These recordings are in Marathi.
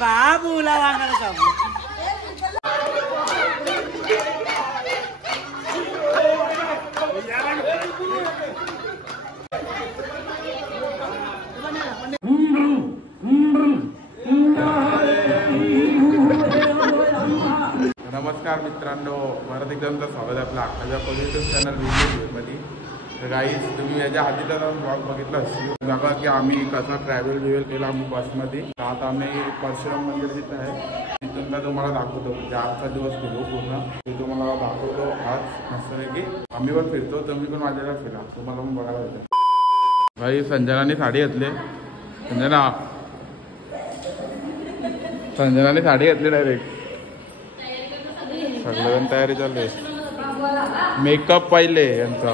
बाबूला वांगाला सांगू नमस्कार मित्रांनो, परत एकदमचं स्वागत आहे आपलं अख्खाच्या पॉझिटिव्ह चॅनल मध्ये. तर गाईज तुम्ही याच्या आधीचा जाऊन ब्लॉग बघितला असेल बघा की आम्ही कसा ट्रॅव्हल केला आम्ही बसमध्ये. आता आम्ही परशुराम मंदिर जिथं आहे तिथून का तुम्हाला दाखवतो. म्हणजे आजचा दिवस फिरू पूर्ण ते तुम्हाला दाखवतो. आज मस्तपैकी आम्ही पण फिरतो, तुम्ही पण माझ्याकडे फिरा, तुम्हाला पण बघायला भेटेल. भाई संजनाने साडी घातली. संजनाने साडी घातली डायरेक्ट. सगळेजण तयारी चालू आहे. मेकअप पाहिले यांचा.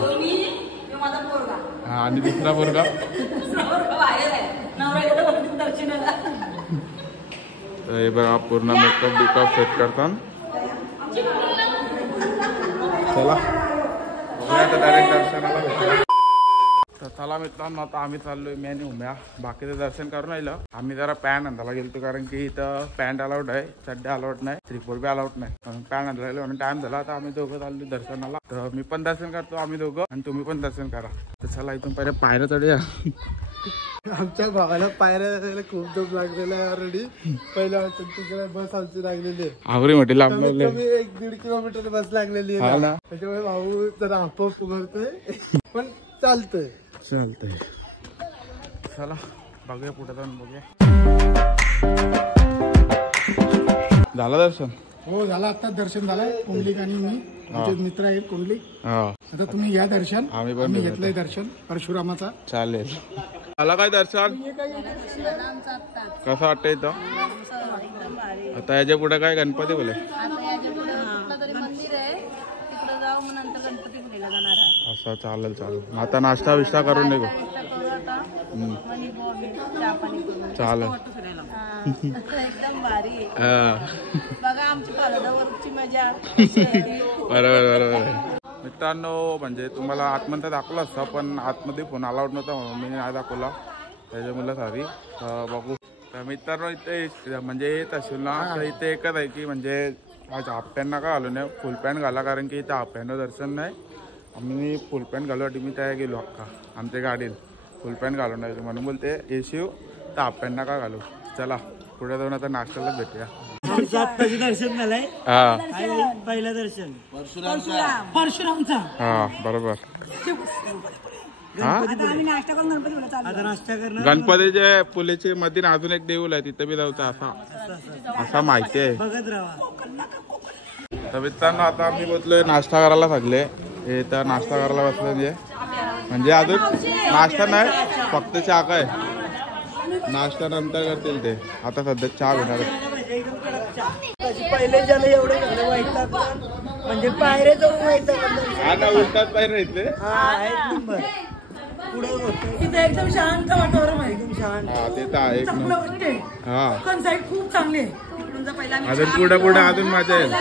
हा आणि दुसरा पोरगा हे बघा पूर्ण मेकअप बिकअप सेट करतात. चला डायरेक्ट दर्शनाला भेटूया. तर चला मित्रांनो, आता आम्ही चाललोय मी आणि उम्या. बाकीचं दर्शन करून राहिलं. आम्ही जरा पॅन्ट आणायला गेलो कारण की इथं पॅन्ट अलाउड आहे, चड्डे अलाउड नाही, त्रिपोड बी अलाउड नाही. म्हणून पॅन्ट आणायला गेलो आणि टाइम झाला. आता आम्ही दोघं चाललो दर्शनाला. तर मी पण दर्शन करतो, आम्ही दोघं, आणि तुम्ही पण दर्शन करा. तर चला इथून पहिले पायऱ्या चढूया. आमच्या भावाला पायऱ्या खूप झोप लागलेला आहे ऑलरेडी. पहिल्या तिकडे बस आमची लागलेली आहे. आवरी म्हटली लागले 1-1.5 किलोमीटर बस लागलेली आहे. त्याच्यामुळे भाऊ जरा आपोआप उघडतोय पण चालतंय. चला बघूया पुढे जाऊन बघूया. झालं दर्शन? हो झालं, आता दर्शन झालंय. कुंडलिक आणि मी, आमचे मित्र आहेत कुंडलिक. आता तुम्ही या दर्शन. आम्ही घेतलंय दर्शन परशुरामाचा. चालेल. झालं काय दर्शन? कसं वाटतं इथं? आता याच्या पुढे काय गणपती बोले? असं चालेल. आता नाश्ता विष्टा करून निघू. चालेल. बरोबर. मित्रांनो, म्हणजे तुम्हाला आतमध्ये दाखवलं असतं पण आतमध्ये फोन अलाउड नव्हता म्हणून मी नाही दाखवला. त्याच्यामुळे सॉरी. बघू. तर मित्रांनो, इथे म्हणजे येत असेल ना तर इथे एकच आहे की म्हणजे हाफ पॅन्ट नका घालू नये, फुल पॅन्ट घाला. कारण की इथं हाफ पॅन्टवर दर्शन नाही. आम्ही फुल पॅन्ट घालूसाठी मी तयार गेलो अख्खा आमच्या गाडीत. फुल पॅन्ट घालून नाही म्हणून बोलते येशीव तर हाफ पॅन्ट नका घालू. चला पुढे जाऊन आता नाश्त्यालाच भेटूया. दर्शन झालंय. पहिलं दर्शन परशुरामचा. हा बरोबर. गणपतीचे पुलेचे मध्ये अजून एक देऊळ आहे, तिथे बी जाऊचा असा माहिती आहे. बघत राहा. तर मित्रांनो, आता आम्ही बोललोय नाश्ता करायला सगळे. हे तर नाश्ता करायला बसले म्हणजे अजून नाश्ता नाही, फक्त चहा. काय नाश्ता नंतर करतील ते. आता सध्या चहा घेणार. पहिले झालं एवढं झालं वैताग, म्हणजे पायरे जाऊन वैताग. उलटाच पायरे इथले. इथे एकदम शांत वातावरण आहे. एकदम शांत. ते तर आहे. कोकण साईड खूप चांगली आहे. तिकडून पहिला अजून पुढे अजून मजा येईल.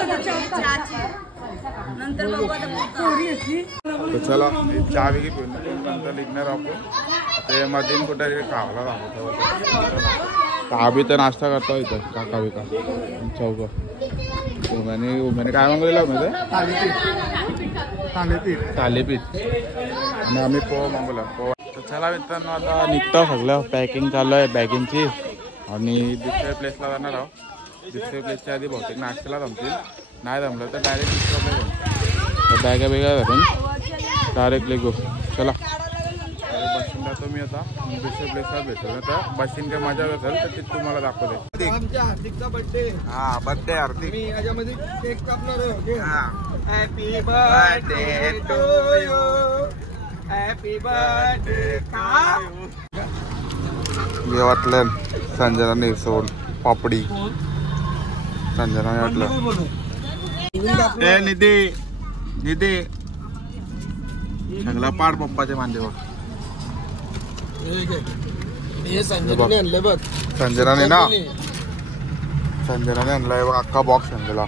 नंतर बघू तर चला चहा वेगळी पिऊन नंतर निघणार आपण. ते मध्ये कुठे खावला दाखवतो. आम्ही तर नाश्ता करतो इथं काका बिका चौक. उमेने काय मागवलेला थालीपीठ आणि आम्ही पोहा मागवला. तर चला मित्रांनो, आता निघतो सगळं. पॅकिंग चालू आहे बॅगिंगची आणि दुसऱ्या प्लेसला जाणार आहोत. दुसऱ्या प्लेसच्या आधी बहुतेक नाश्त्याला जमतील. नाही जमलं तर डायरेक्ट दुसऱ्या प्लेस बॅगा धरून डायरेक्ट लेगो. चला बसून जातो मी आता. दुसऱ्या प्लेसला भेटतो. तर बसीन काय मजा असेल तर ते तुम्हाला दाखवते. हार्दिकचा बर्थडे. हा बर्थडे हार्दिक. मी याच्यामध्ये केक कापणार. Happy birthday to you. Happy birthday. मी वाटलं संजना निरसोड पापडी. संजना वाटलं निधी सगळा पाड पप्पाच्या मांडीवर. हे संजनाने आणले बघ. संजनाने ना संजनाने आणलाय बघ, अख्खा बॉक्स आणलेला,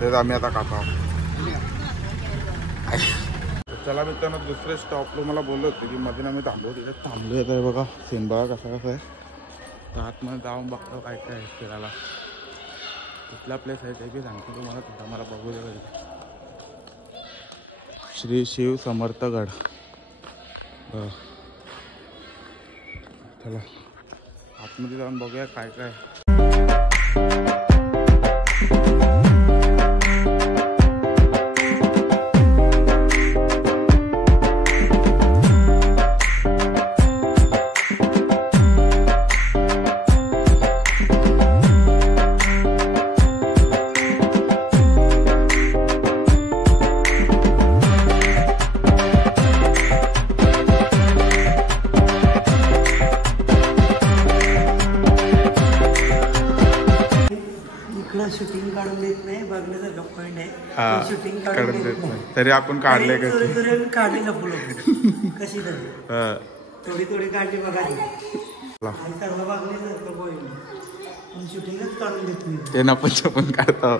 तेच आम्ही आता खातो. चला मित्रांनो, दुसरे स्टॉपला मला बोललो होते की मध्ये आम्ही थांबलो, तिथे थांबलो येत आहे बघा. सीन बघा कसा कसा आहे. तर आतमध्ये जाऊन बघतो काय काय आहे फिरायला. कुठला प्लेस आहे ते बी सांगतो तुम्हाला, तिथं मला बघू दे. श्री शिव समर्थगड. चला आतमध्ये जाऊन बघूया काय काय. शूटिंग काढून देत नाही, बघण्यासारखं पॉइंट आहे. शूटिंग काढून देत नाही तरी आपण काढले कशी काढली ना फुलं कशी तरी थोडी थोडी काढली बघायची. सर्व बघण्यासारखं पॉइंट पण शूटिंगच काढून देत नाही. ते ना पण काढतो.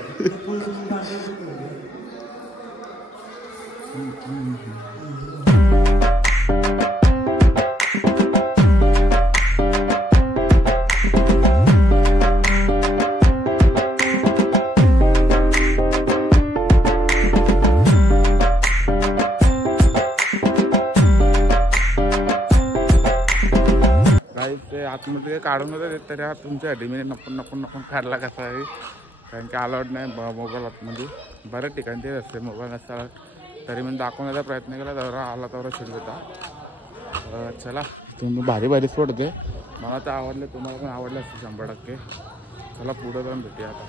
ते आतमध्ये काढून होते तरी तुमच्यासाठी मी नको काढला कसा आहे, कारण की अलाउड नाही मोबाईल आतमध्ये. बऱ्याच ठिकाणी ते असते मोबाईल नसता, तरी मी दाखवण्याचा प्रयत्न केला, तर आला तर शूट होता. चला तुम्ही भारी स्पॉट होते, मला तर आवडले, तुम्हाला पण आवडले असते 100%. चला पुढे जाऊन भेटूया आता.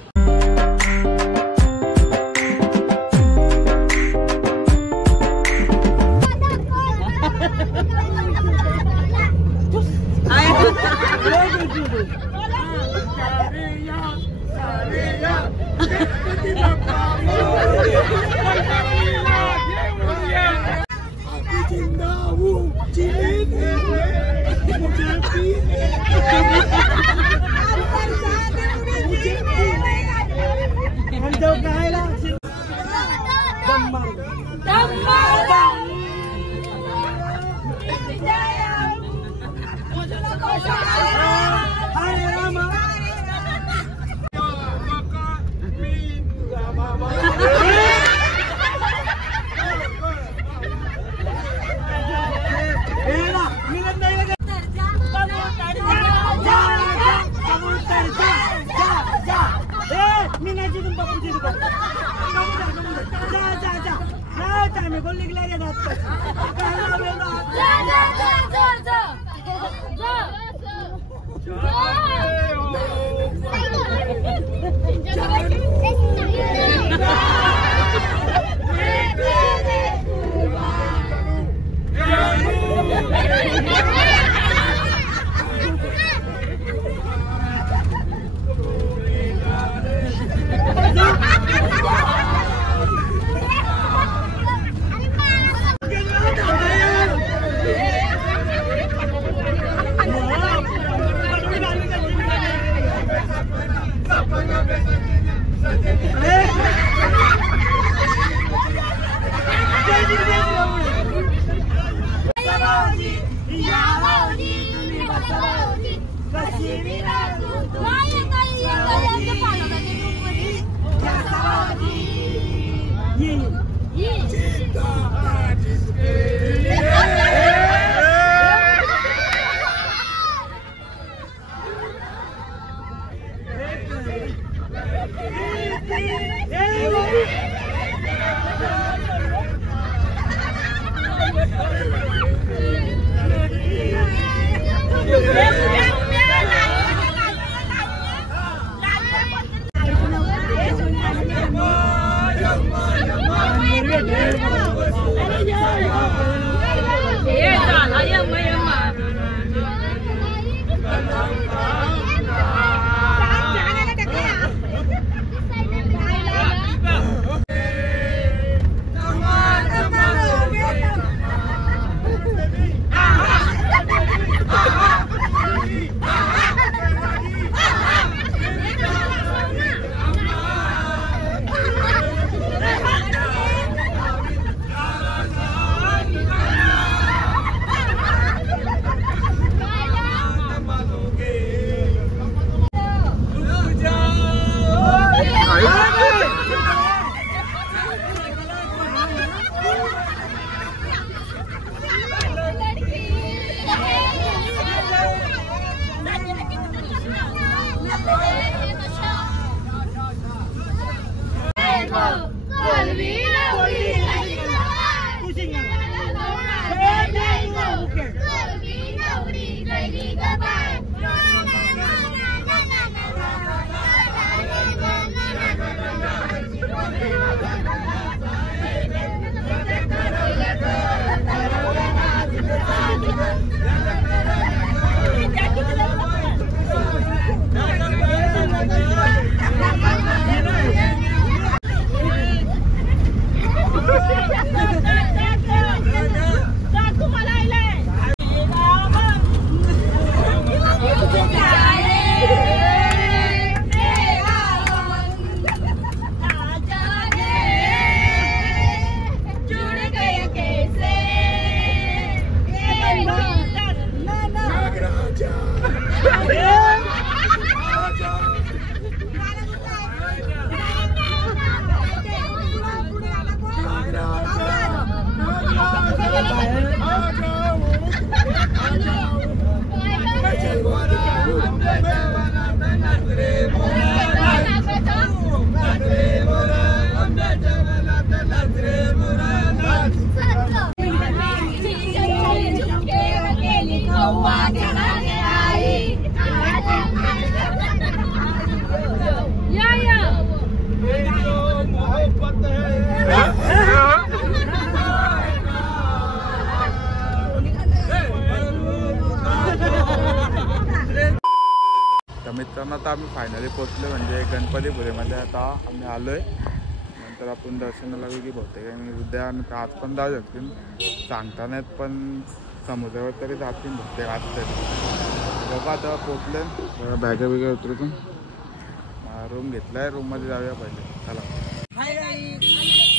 मित्रांनो आता आम्ही फायनली पोहोचलो म्हणजे गणपतीपुळेमध्ये आता आम्ही आलोय. नंतर आपण दर्शनाला वेगळी बहुतेक आणि उद्या आज पण जाऊ शकतील सांगता नाहीत पण समुद्रावर तरी जातील बहुतेक आज तरी. बघा आता पोचले बॅगा बिगा उतरतून रूम घेतलाय. रूममध्ये जाऊया पहिले. चला. हाय गाईज,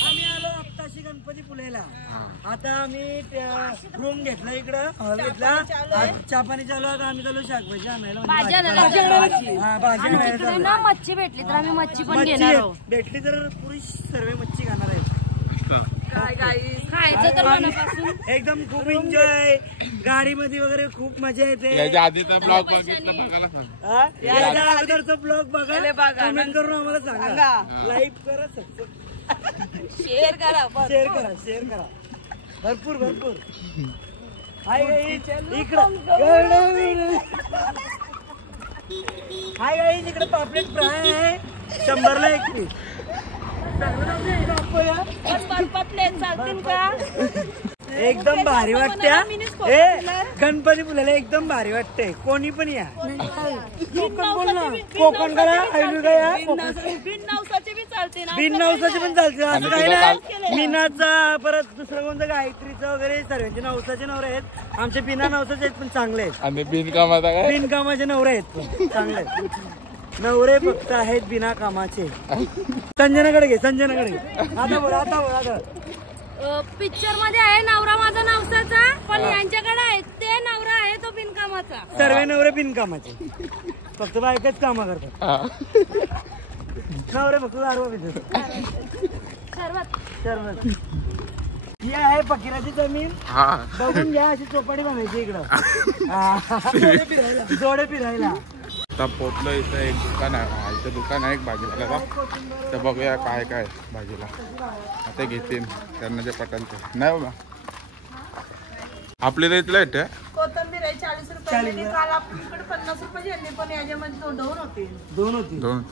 आम्ही आलो आत्ताशी गणपतीपुळेला. आता आम्ही रूम घेतला इकडं हॉल घेतला. चहा पाणी चालू. आता आम्ही चालू शाकभाजी आणायला. भाजी आणायला. मच्छी भेटली तर आम्ही मच्छी पण घेणार आहोत. भेटली तर पुरी सर्व मच्छी खाणार आहे. खायचं तर मनापासून एकदम खूप एन्जॉय. गाडीमध्ये वगैरे खूप मजा येते. याच्या आधीचा ब्लॉग बघितला बघायला सांग. याच्या अगोदरचा ब्लॉग बघा, कमेंट करून आम्हाला सांगा. लाईक करा, शेअर करा. शेअर करा भरपूर. हाय गाईज, इकडं हाय गाईज, इकडे पापलेट फ्राय आहे 100ला 1 पीस. चालतील का? एकदम भारी वाटते. गणपतीपुळेला एकदम भारी वाटते. कोणी पण या. कोकण करा, ऐलूला या. बिन नवसाचे पण चालते. असं काही नाही. मीनाचा परत दुसरं कोणतं गायत्रीचं वगैरे सर्वांचे नवसाचे नवरे आहेत. आमचे बिना नवसाचे आहेत पण चांगले आहेत. आणि बिनकामाचे नवरे आहेत पण चांगले आहेत. नवरे फक्त आहेत बिना कामाचे. संजनाकडे घे. आता बोला. पिक्चर मध्ये आहे नवरा माझा नवसाचा, पण यांच्याकडे आहे ते नवरा आहे तो बिनकामाचा. सर्व नवरे बिनकामाचे, फक्त बायकाच कामा करतात. नवरे फक्त दारू पितात. सर्वात ही आहे फकीराची जमीन. बघून घ्या. अशी चोपाडी बनायची इकडं. जोडे फिरायला. आता पोचलो. इथं एक दुकान आहे. इथं दुकान आहे एक भाजीला. तर बघूया काय काय भाजीला. आता घेतील त्यांना जे पटांचे नाही बाबा. आपल्या इथलं आहे कोथिंबीर आहे 40 रुपये. काल आपल्याकडे 50 रुपये यांनी पण याच्यामध्ये 2 होते.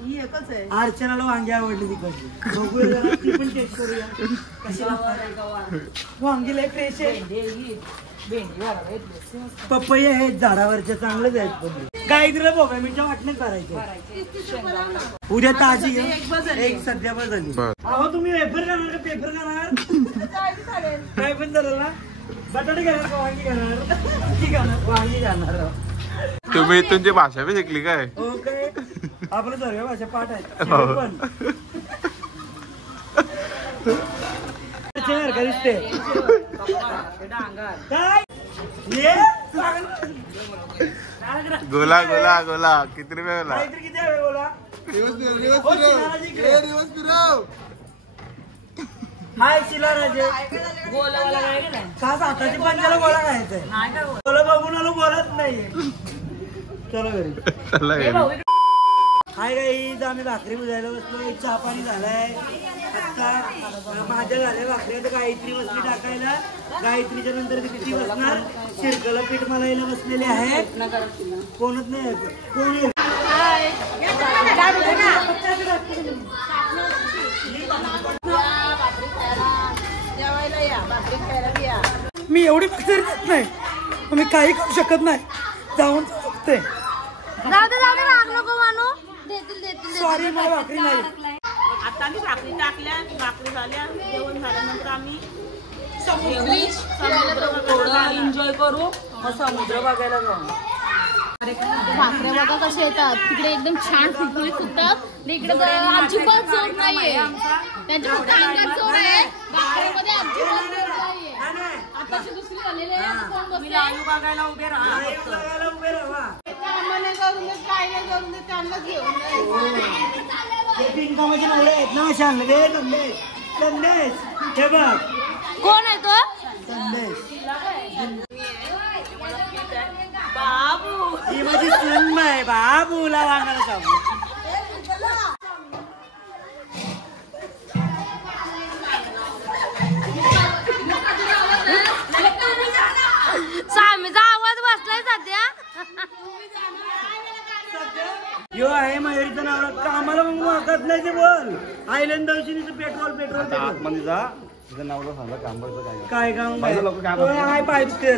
ही एकच आहे. अर्चनाला वांगी आवडली तिकडची. बघूया जरा ती पण टेस्ट करूया. वांगी लय फ्रेश आहे. पपई आहेत झाडावरच्या, चांगलेच आहेत. पण गायत्रीला बोगामीच्या वाटणं करायचं. उद्या ताजी एक सध्या पण झाली. अहो तुम्ही वेफर खाणार का पेपर खाणार? काय पण झालं ना. बटाटे घेणार का वांगी घेणार? वांगी घेणार. तुम्ही तुमची भाषा बी शिकली काय? ओके, आपलं सर्व भाषा पाठ आहे पण का दिसते काय. गोला किती रुपये गोला? किती आहे गोला? हाय शिलाराजे. खास हाताची पंचाला गोळा खायचंय. गोला बघून आलो गोलाच नाहीये. चला घरी. हाय गाईज, आम्ही भाकरी बुजायला बसलो. एक चहा पाणी झालाय. आता माझ्या झाल्या भाकरी. आता गायत्री बसली टाकायला. गायत्रीच्या नंतर किती बसणार. शिरकाला पीठ मलायला बसलेले आहे. कोणच नाही. कोण येईल? मी एवढी भाकरी देत नाही. मी काही करू शकत नाही. जाऊन चुकते. जाऊ दे राग नको मानू. देतील. सॉरी, मला भाकरी नाही. आता आम्ही भाकरी टाकल्या. भाकरी झाल्या. जेवण झाल्यानंतर आम्ही एन्जॉय करू. मग समुद्र बघायला जाऊ. भाकऱ्या बघा कशा येतात. तिकडे एकदम छान फुटफुटीत फुटतात. इकडे अजिबात जोड नाहीये. त्यांच्या फक्त अंगात जोड आहे. भाकऱ्यामध्ये अजिबात जोड नाहीये. आताची दुसरी झालेली आहे. कोण बसले बघायला उभे राहा. काय नाही करून दे त्यांनाच घेऊन बिनकामाचे नवरे आहेत ना. संदेश हे बघ. कोण आहे तो? संदेश. बाबू ही माझी सून आहे. बाबूला वांगाला सांगू. सामीचा आवाज बसलाय सध्या. यो आहे मयुरीचा नवरा. कामाला मग वागत नाही ते. बोल आयलंड दर्शनीचं पेट्रोल आतमध्ये जा. तुझं नवरा सांगा काम करतो काय काम काय पाय दुखते.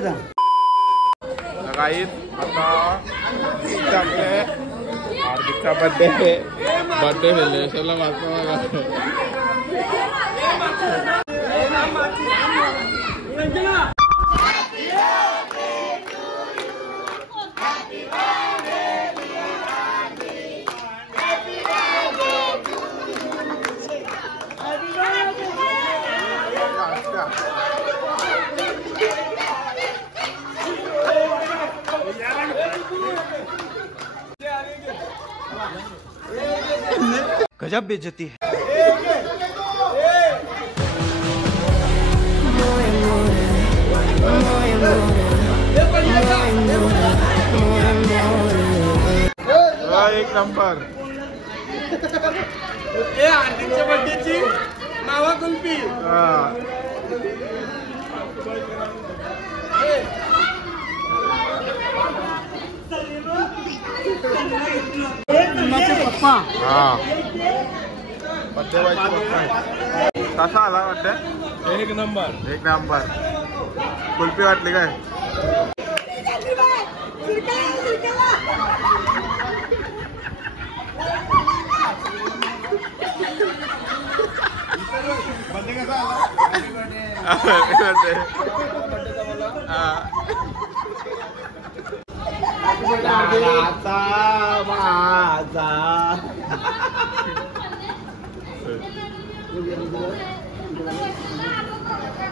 गाईत आता आपले हार्दिकचा बर्थडे सेलिब्रेशनला वाचवा. गजब बेइज्जती है. एक नंबर. हार्दिकच्या बर्थडेची मावा कुल्फी. पप्पा कसा आला वाटतं? एक नंबर. एक नंबर. कुल्फी वाटली काय?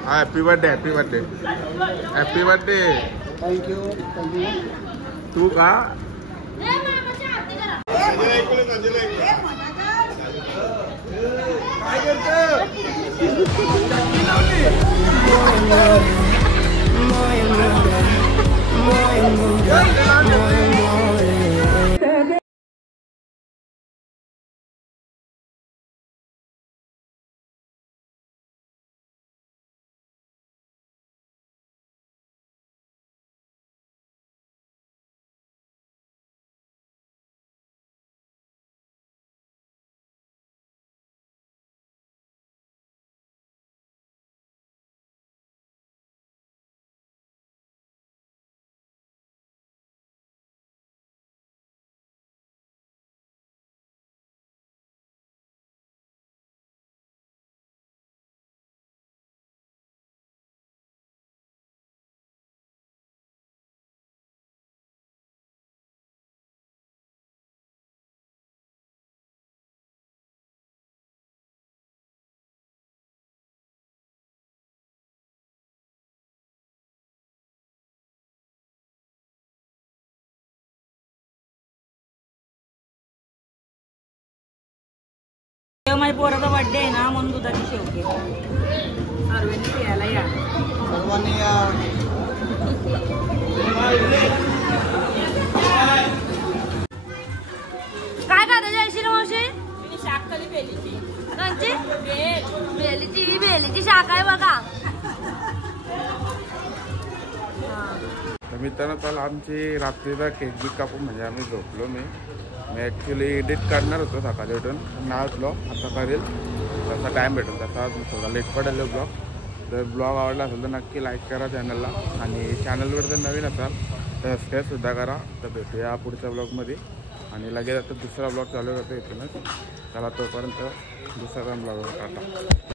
Happy birthday. Happy birthday. Happy birthday. Thank you. तू का? माझ्या पोराचा बर्थडे आहे ना म्हणून दुधाची शेव केली. सर्वांनी प्यायला या. सर्वांनी या. काय खाता जयश्री मावशी? शाकली बेलीची. कोणची? बेलीची शाख आहे बघा. तर मित्रांनो चला आमची रात्रीचा केक बी कापून म्हणजे आम्ही झोपलो. मी ॲक्च्युली एडिट करणार होतो सकाळी उठून नाही उठलो. आता करेल तसा टाईम भेटेल तसा थोडा लेट पडेल ब्लॉग. जर ब्लॉग आवडला असेल तर नक्की लाईक करा चॅनलला आणि चॅनलवर जर नवीन असाल तर सबस्क्राईबसुद्धा करा. तर भेटूया पुढच्या ब्लॉगमध्ये आणि लगेच आता दुसरा ब्लॉग चालू करता येतो ना. चला तोपर्यंत दुसरा ब्लॉगवर टाटा.